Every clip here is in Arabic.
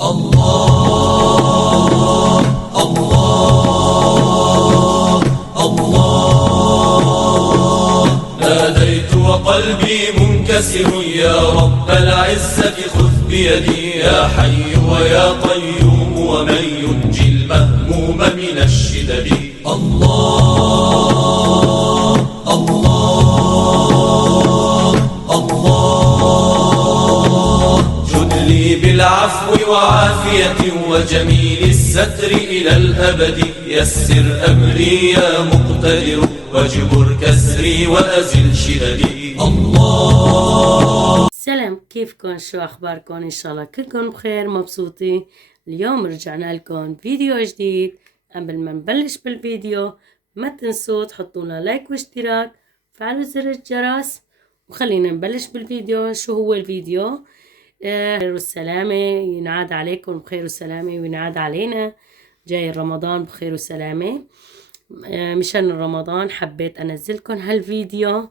الله الله الله. ناديت وقلبي منكسر يا رب العزة خذ بيدي يا حي ويا قيوم ومن ينجي المهموم من الشدد. الله الله الله. جد لي بالعفو وعافية وجميل الستر إلى الأبد. يسر أمري يا مقتدر واجبر كسري وأزل شددي. الله. سلام، كيفكن؟ شو أخباركن؟ إن شاء الله كلكم بخير مبسوطين. اليوم رجعنا لكم فيديو جديد. قبل ما نبلش بالفيديو ما تنسوا تحطونا لايك واشتراك، فعلوا زر الجرس، وخلينا نبلش بالفيديو. شو هو الفيديو؟ خير والسلامة، ينعاد عليكم بخير والسلامة وينعاد علينا جاي رمضان بخير والسلامة. مشان رمضان حبيت أنزلكم هالفيديو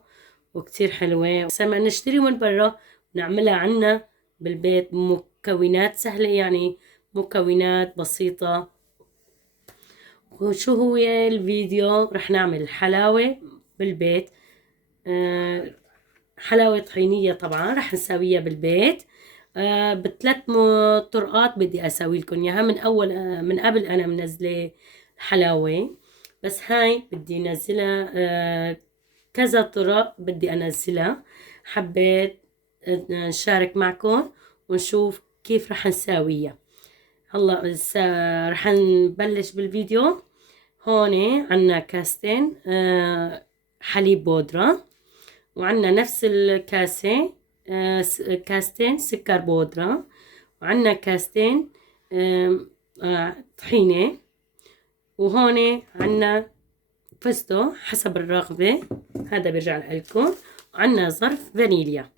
وكتير حلوة. سما نشتري من برا ونعملها عنا بالبيت، مكونات سهلة يعني، مكونات بسيطة. وشو هو الفيديو؟ رح نعمل حلاوة بالبيت، حلاوة طحينية طبعا رح نسويها بالبيت. بثلاث طرقات بدي اسوي لكم اياها. من قبل انا منزله حلاوة، بس هاي بدي انزلها كذا طرق بدي انزلها. حبيت نشارك معكم ونشوف كيف رح نساويها. هلا رح نبلش بالفيديو. هون عنا كاستين حليب بودرة، وعنا نفس الكاسة كاستين سكر بودرة، وعنا كاستين طحينة، وهون عنا فستق حسب الرغبة، هذا بيرجع لكم. وعنا ظرف فانيليا.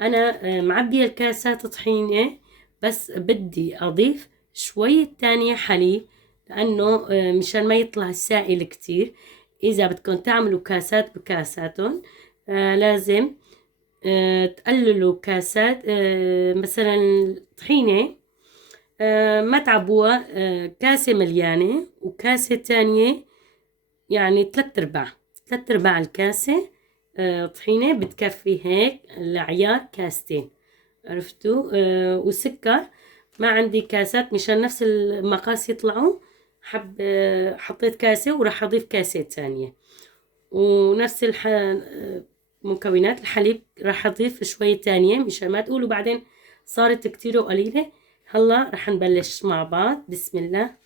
أنا معبية الكاسات طحينة، بس بدي أضيف شوية تانية حليب، لأنه مشان ما يطلع السائل كتير. إذا بدكم تعملوا كاسات بكاساتهم لازم تقللوا كاسات. مثلا طحينة ما تعبوها كاسة مليانة وكاسة تانية، يعني 3/4 الكاسة طحينة بتكفي هيك لعيار كاستين، عرفتوا؟ وسكر ما عندي كاسات مشان نفس المقاس يطلعوا. حطيت كاسة وراح أضيف كاسة تانية. ونفس مكونات الحليب راح أضيف شوية تانية مشان ما تقولوا بعدين صارت كتير وقليلة. هلا راح نبلش مع بعض. بسم الله.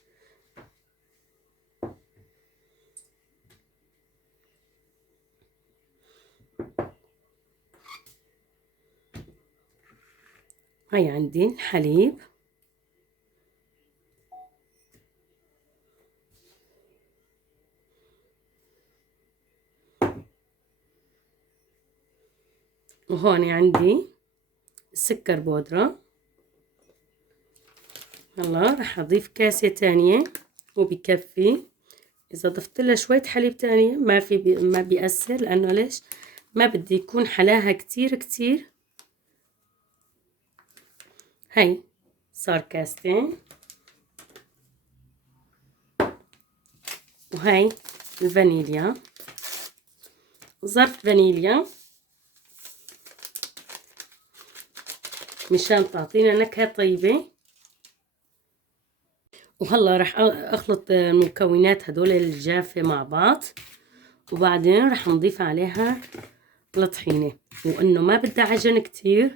هاي عندي الحليب، وهون عندي السكر بودرة. هلا راح اضيف كاسة تانية وبكفي. اذا ضفت لها شوية حليب تانية ما بيأثر، لانه ليش؟ ما بدي يكون حلاها كتير كتير. هاي صار كاستين، وهاي الفانيليا، ظرف فانيليا مشان تعطينا نكهة طيبة. وهلا رح اخلط المكونات هدول الجافة مع بعض، وبعدين رح نضيف عليها الطحينة. وانه ما بدها عجن كتير،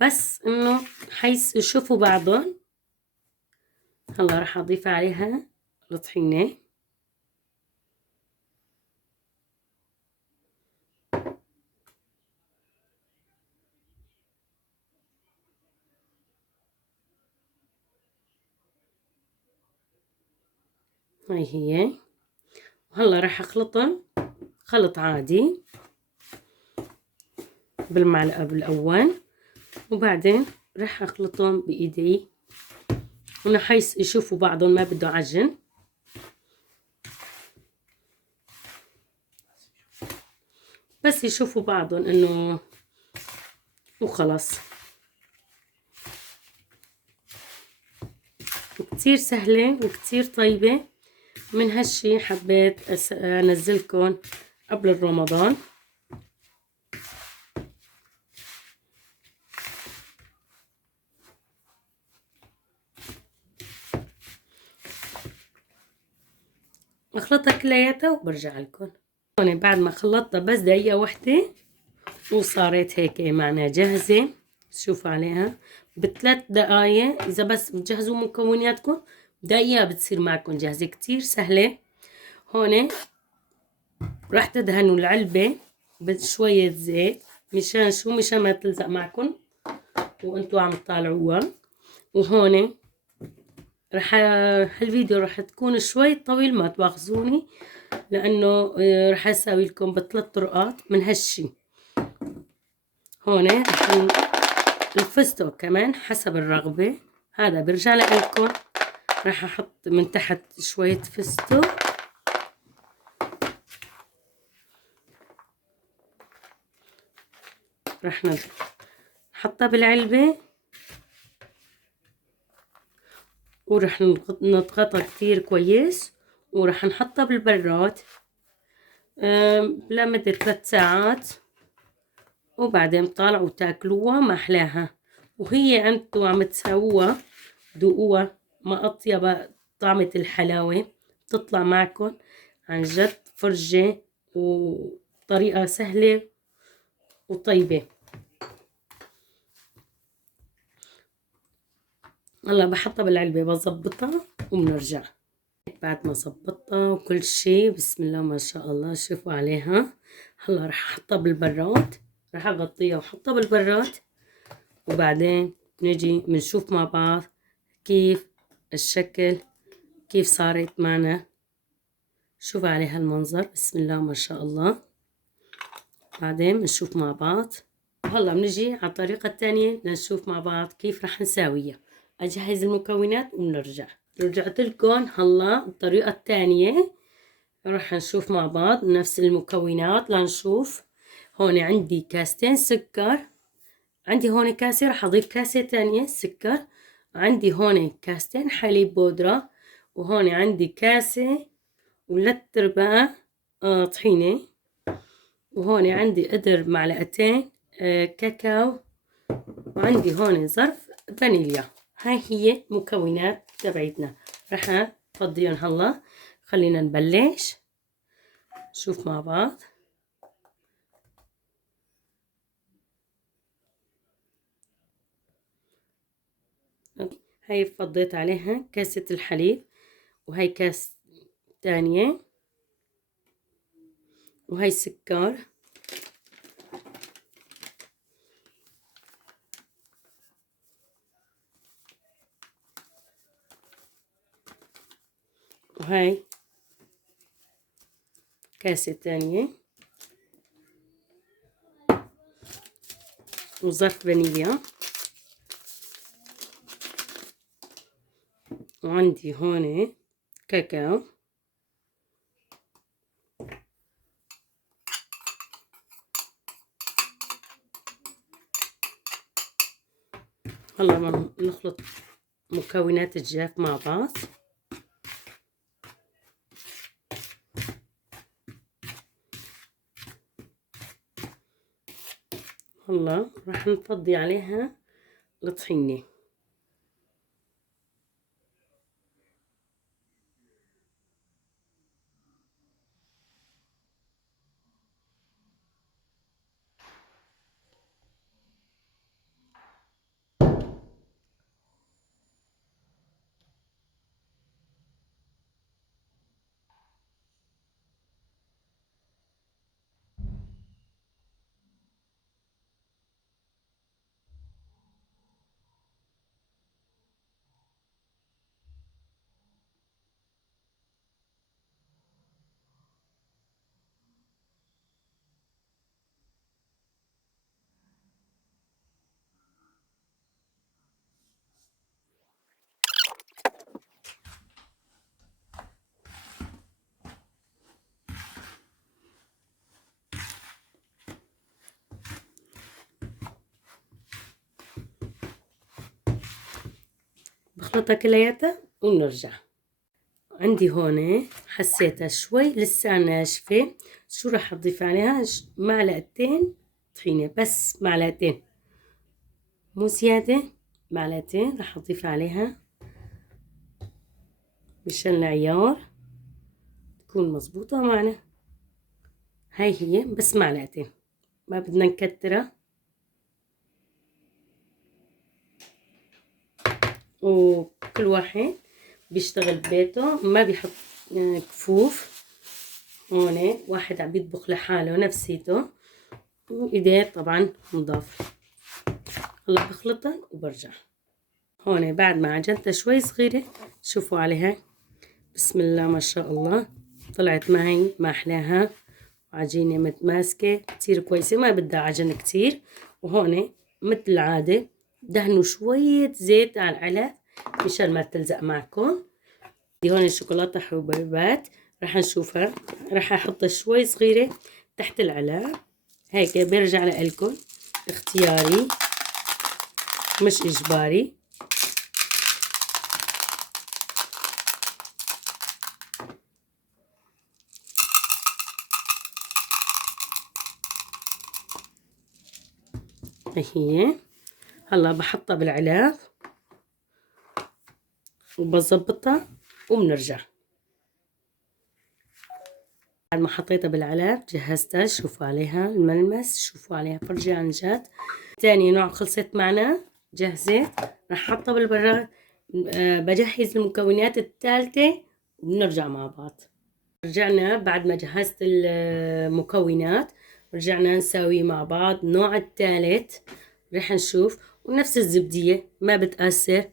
بس انه حيث يشوفوا بعضهم. هلا رح اضيف عليها الطحينة. هاي هي. وهلا رح اخلطهم خلط عادي بالمعلقة بالاول، وبعدين رح اخلطهم بايدي هنا حيث يشوفوا بعضهم ما بده عجن. بس يشوفوا بعضهم انه وخلص. كتير سهلة وكتير طيبة. من هالشي حبيت أنزلكن قبل رمضان. اخلطها كلياتها وبرجع لكم. هون بعد ما خلطتها بس دقيقة واحدة وصارت هيك معنا جاهزة. شوفوا عليها ب3 دقايق. إذا بس بتجهزوا مكوناتكم دقيقة بتصير معكم جاهزة. كتير سهلة. هون راح تدهنوا العلبة بشوية زيت مشان شو؟ مشان ما تلزق معكم وانتوا عم تطالعوها. وهون هالفيديو راح تكون شوي طويل، ما تواخذوني، لانه راح اسوي لكم ب3 طرقات من هالشي. هون الفستق كمان حسب الرغبة، هذا برجع لكم. راح احط من تحت شوية فستق. راح نحطها بالعلبة وراح نضغطها كتير كويس وراح نحطها بالبراد لمدة 3 ساعات، وبعدين طالعوا تاكلوها ما أحلاها. وهي انتوا عم تسووها دوقوها، ما أطيب طعمة الحلاوة تطلع معكم. عن جد فرجة وطريقة سهلة وطيبة. هلا بحطها بالعلبة بظبطها وبنرجع. بعد ما ظبطتها وكل شي بسم الله ما شاء الله شوفوا عليها. هلا رح احطها بالبراد، رح اغطيها واحطها بالبراد، وبعدين نجي بنشوف مع بعض كيف الشكل، كيف صارت معنا. شوفوا عليها المنظر بسم الله ما شاء الله. بعدين بنشوف مع بعض. وهلا بنجي على الطريقة الثانية لنشوف مع بعض كيف رح نساويها. اجهز المكونات وبنرجع. رجعت لكم هلا الطريقة الثانية. رح نشوف مع بعض نفس المكونات لنشوف. هون عندي كاستين سكر، عندي هون كاسة رح اضيف كاسة تانية سكر، عندي هون كاستين حليب بودرة، وهون عندي كاسة و3/4 طحينة، وهون عندي قدر معلقتين كاكاو، وعندي هون ظرف فانيليا. هاي هي مكونات تبعتنا. رح نفضيهم هلا. خلينا نبلش نشوف مع بعض. هاي فضيت عليها كاسة الحليب، وهاي كاس تانية، وهاي سكر، وهاي كاسة تانية، وظرف فانيليا، وعندي هون كاكاو، هلا نخلط مكونات الجاف مع بعض. هلا راح نفضي عليها الطحينة. بخلطها كلياتها ونرجع. عندي هون حسيتها شوي لسه ناشفة. شو راح أضيف عليها؟ معلقتين طحينة، بس معلقتين مو زيادة، معلقتين راح أضيف عليها مشان العيار تكون مظبوطة معنا. هاي هي بس معلقتين، ما بدنا نكترها. وكل واحد بيشتغل ببيته، ما بيحط كفوف. هون واحد عم بيطبخ لحاله نفسيته، وإيديه طبعا نضاف. هلا بخلطها وبرجع. هون بعد ما عجنتها شوي صغيرة، شوفوا عليها، بسم الله ما شاء الله، طلعت معي ما أحلاها. عجينة متماسكة كتير كويسة، ما بدها عجن كتير. وهون مثل العادة دهنوا شوية زيت على العلب مشان ما تلزق معكم. دي هون الشوكولاتة حبيبات، راح نشوفها. راح أحطها شوي صغيرة تحت العلب، هيك برجع لإلكم، اختياري مش إجباري. هي هلا بحطها بالعلب وبظبطها وبنرجع. بعد ما حطيتها بالعلب جهزتها، شوفوا عليها الملمس، شوفوا عليها فرجة عن جد. تاني نوع خلصت معنا جهزت، رح احطها بالبراد. بجهز المكونات الثالثة وبنرجع مع بعض. رجعنا بعد ما جهزت المكونات، رجعنا نسوي مع بعض النوع الثالث. رح نشوف، ونفس الزبدية ما بتأثر،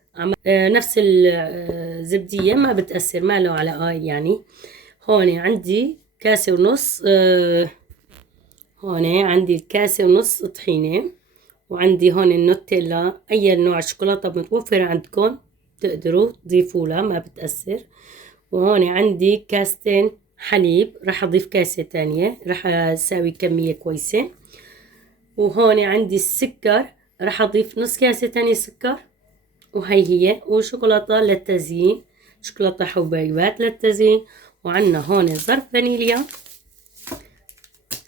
نفس الزبدية ما بتأثر، ما له على يعني. هون عندي كاسة ونص، هون عندي كاسة ونص طحينة، وعندي هون النوتيلا. أي نوع شوكولاتة متوفرة عندكم تقدروا تضيفوا لها، ما بتأثر. وهون عندي كاستين حليب، راح أضيف كاسة تانية، راح أساوي كمية كويسة. وهون عندي السكر، راح أضيف نص كاسة تانية سكر، وهي هي. وشوكولاتة للتزيين، شوكولاتة حبيبات للتزيين. وعنا هون ظرف فانيليا.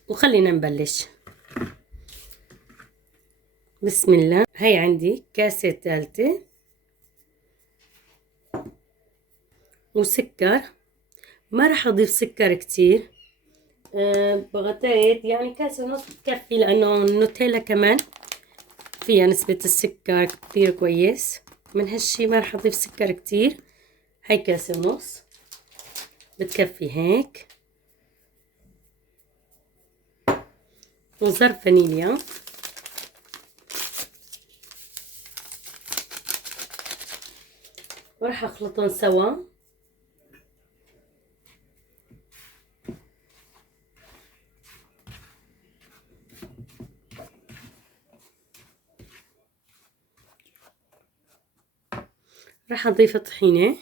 وخلينا نبلش. بسم الله. هي عندي كاسة ثالثة وسكر، ما راح أضيف سكر كتير. بغطيت يعني كاسة ونص بتكفي، لأنه النوتيلا كمان فيها نسبة السكر كتير كويس. من هالشي ما راح أضيف سكر كتير. هاي كاسة ونص بتكفي هيك. وظرف فانيليا. وراح أخلطهم سوا. راح أضيف طحينة.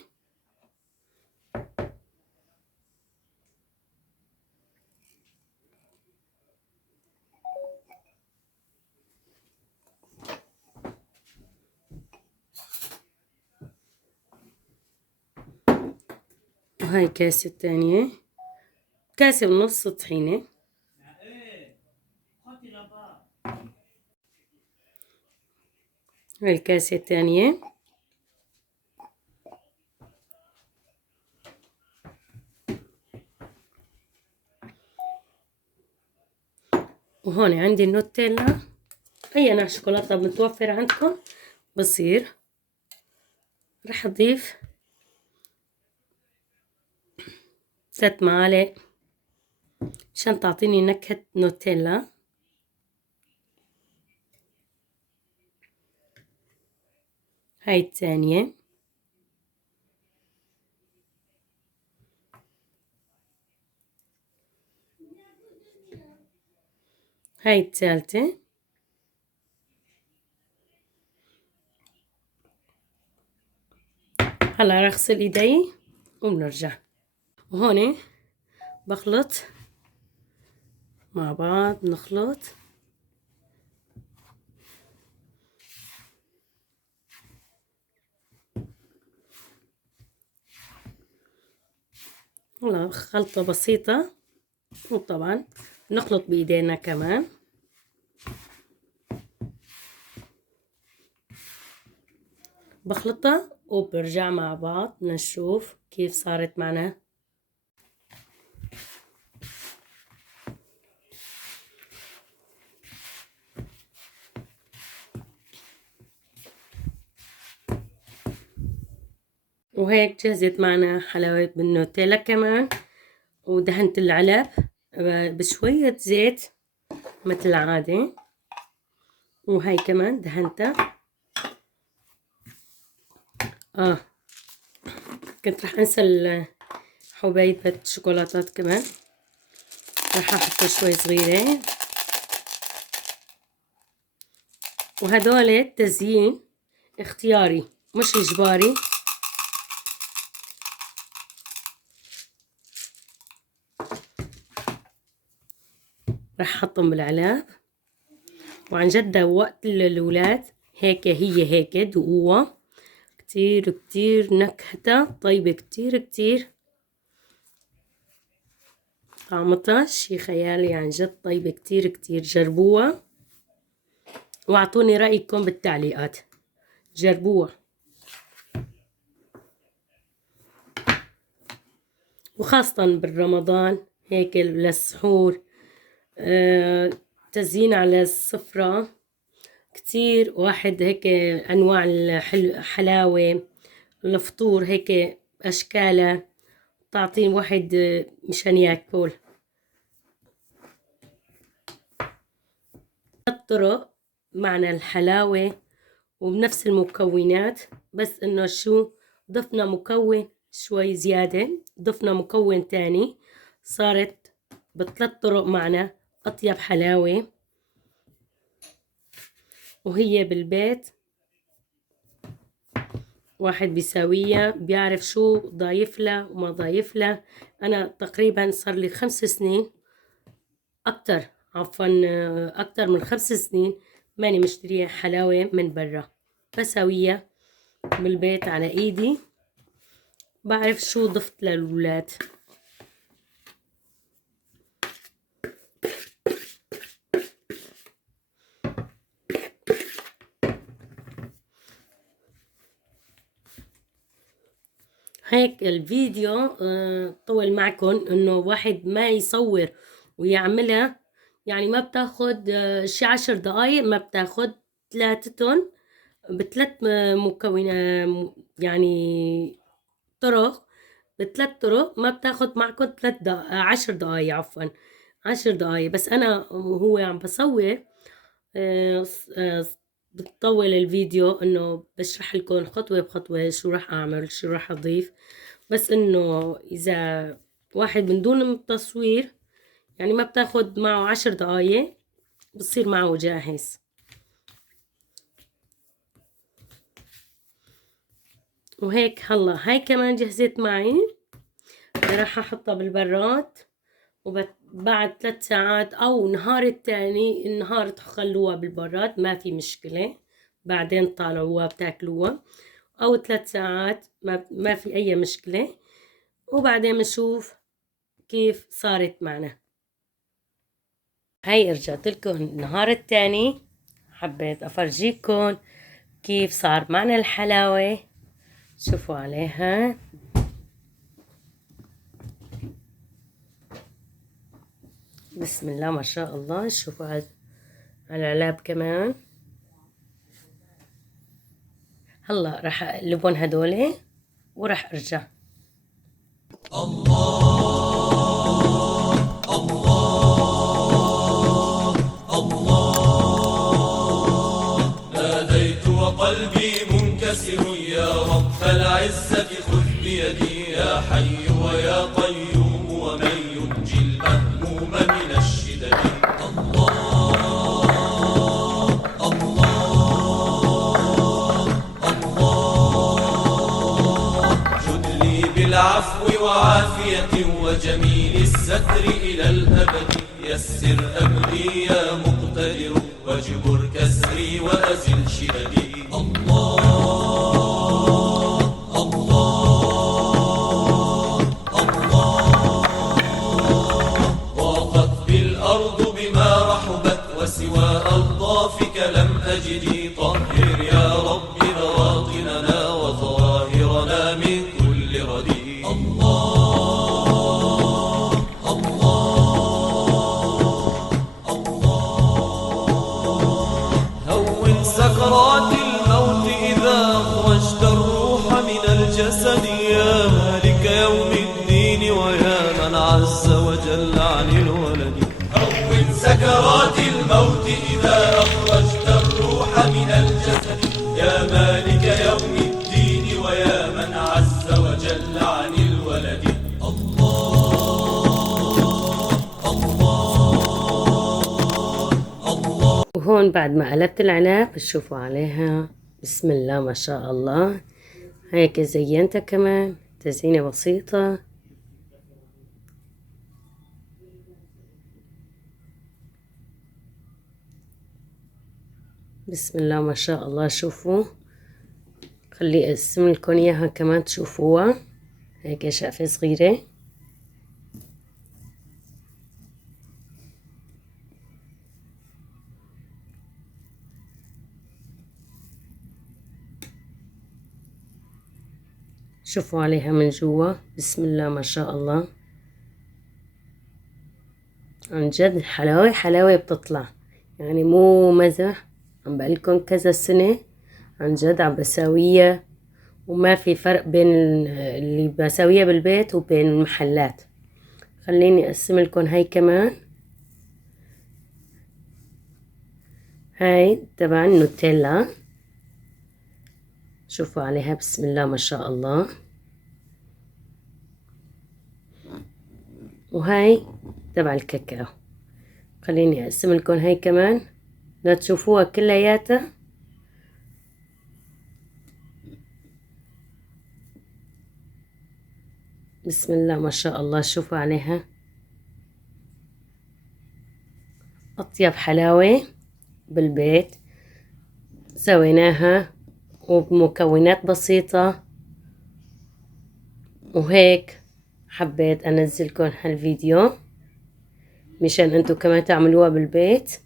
وهاي كاسة تانية، كاسة ونص طحينة. هاي الكاسة التانية. وهون عندي النوتيلا، أي نوع شوكولاتة متوفر عندكم بصير. راح أضيف 3 معالق عشان تعطيني نكهة نوتيلا. هاي الثانية. هاي الثالثة. هلا راح اغسل ايدي وبنرجع. وهون بخلط مع بعض، نخلط. هلا خلطة بسيطة، وطبعا نخلط بإيدينا كمان. بخلطها وبرجع مع بعض نشوف كيف صارت معنا. وهيك جهزت معنا حلاوة بالنوتيلا كمان، ودهنت العلب بشوية زيت مثل العادة، وهي كمان دهنتها. كنت رح انسى حبيبة شوكولاتات كمان، رح احط شوي صغيرة. وهدول تزيين اختياري مش اجباري. رح احطهم بالعلب، وعن جد وقت الولاد هيك هي هيك دقوها كتير كتير، نكهتها طيبة كتير كتير، طعمتها شي خيالي، عن جد طيبة كتير كتير. جربوها واعطوني رأيكم بالتعليقات، جربوها. وخاصة بالرمضان هيك للسحور، تزيين على السفرة كتير. واحد هيك أنواع الحلاوة، الفطور هيك أشكالها، تعطين واحد مشان ياكل. الطرق معنا الحلاوة وبنفس المكونات، بس إنه شو ضفنا مكون شوي زيادة، ضفنا مكون تاني، صارت بثلاث طرق معنا أطيب حلاوة. وهي بالبيت واحد بيساويها، بيعرف شو ضايف لها وما ضايف لها. أنا تقريبا صار لي 5 سنين، أكتر من 5 سنين ماني مشترية حلاوة من برا، بساويها بالبيت على إيدي، بعرف شو ضفت للولاد. هيك الفيديو طول معكم، انه واحد ما يصور ويعملها، يعني ما بتاخد شي 10 دقايق، ما بتاخد ثلاثتهم بثلاث مكونات، يعني طرق، بثلاث طرق ما بتاخد معكم 10 دقايق، عفوا 10 دقايق. بس انا وهو عم بصور بتطول الفيديو، انه بشرح لكم خطوة بخطوة شو راح اعمل شو راح اضيف. بس انه اذا واحد من دون التصوير يعني ما بتاخد معه 10 دقايق، بصير معه جاهز. وهيك هلا هاي كمان جهزت معي، راح احطها بالبراد، وبعد 3 ساعات او نهار التاني النهار تخلوها بالبراد ما في مشكلة، بعدين طالعوها بتاكلوها، او 3 ساعات ما في اي مشكلة. وبعدين بنشوف كيف صارت معنا. هاي رجعت لكم النهار التاني، حبيت افرجيكم كيف صار معنا الحلاوة. شوفوا عليها، بسم الله ما شاء الله. شوفوا على العلاب كمان. هلا راح اقلبهم هدول وراح ارجع. الله الله الله، ناديت وقلبي منكسر يا رب العزة خذ بيدي، يا حي ويا قيوم ومن ينجي المهموم من الشدد. الله الله الله، جد لي بالعفو وعافية وجميل الستر إلى الأبد، يسر أمري يا مقتدر واجبر كسري وأزل شددي. الله الله الله الجسد يا مالك يوم الدين ويا من عز وجل عن الولد هون سكرات الموت إذا أخرجت الروح من الجسد يا مالك يوم الدين ويا من عز وجل عن الولد وهون بعد ما قلبت العنب بتشوفوا عليها بسم الله ما شاء الله. هيك زينتها كمان تزيينة بسيطة. بسم الله ما شاء الله. شوفوا خلي اقسم لكم اياها كمان تشوفوها. هيك شقفة صغيرة. شوفوا عليها من جوا بسم الله ما شاء الله. عن جد حلاوة حلاوة بتطلع، يعني مو مزح، عم بقلكن كذا سنة عن جد عم بساويها وما في فرق بين اللي بساويها بالبيت وبين المحلات. خليني اقسم لكم هاي كمان. هاي تبع النوتيلا. شوفوا عليها بسم الله ما شاء الله. وهاي تبع الكاكاو. خليني اقسم لكم هاي كمان لتشوفوها كلياتها. بسم الله ما شاء الله. شوفوا عليها اطيب حلاوة بالبيت سويناها وبمكونات بسيطة. وهيك حبيت انزلكم هالفيديو مشان انتو كمان تعملوها بالبيت.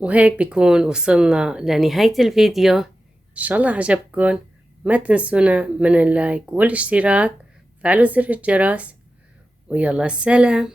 وهيك بيكون وصلنا لنهاية الفيديو. ان شاء الله عجبكم. ما تنسونا من اللايك والاشتراك، فعلوا زر الجرس، ويلا السلام.